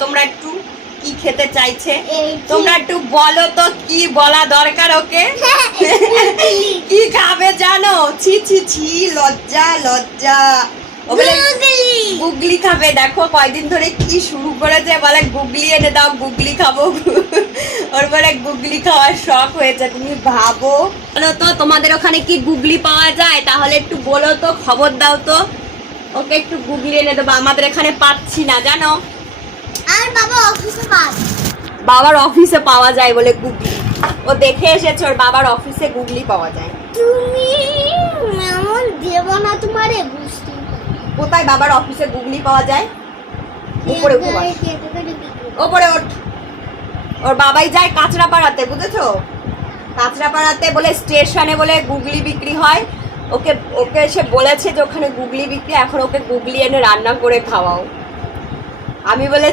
তোমরা একটু কি খেতে চাইছে তোমরা একটু বলো তো কি বলা দরকার ওকে কি খাবে জানো ছি ছি ছি লজ্জা লজ্জা ও বলে গুগলি খাবে দেখো কয়দিন ধরে কি শুরু করেছে বলে গুগলি এনে দাও গুগলি খাবো ওর বলে গুগলি খাওয়ার শখ হয়েছে তুমি ভাবো বলো তো তোমাদের ওখানে কি গুগলি পাওয়া যায় তাহলে একটু বলো তো খবর দাও তো ওকে একটু গুগলি এনে দেবো আমাদের এখানে পাচ্ছি না জানো আর বাবা অফিসে পায় বাবার অফিসে পাওয়া যায় বলে গুগলি ও দেখে এসেছে ওর বাবার অফিসে গুগলি পাওয়া যায় তুমি এমন দেব না তোমারে বুঝতে কোথায় বাবার অফিসে গুগলি পাওয়া যায় উপরে ওপরে ওঠ ওর বাবাই যায় কাঁচরাপাড়াতে বুঝেছো কাঁচরাপাড়াতে বলে স্টেশনে বলে গুগলি বিক্রি হয় ওকে ওকে এসে বলেছে যে ওখানে গুগলি বিক্রি এখন ওকে গুগলি এনে রান্না করে খাওয়াও আমি বলে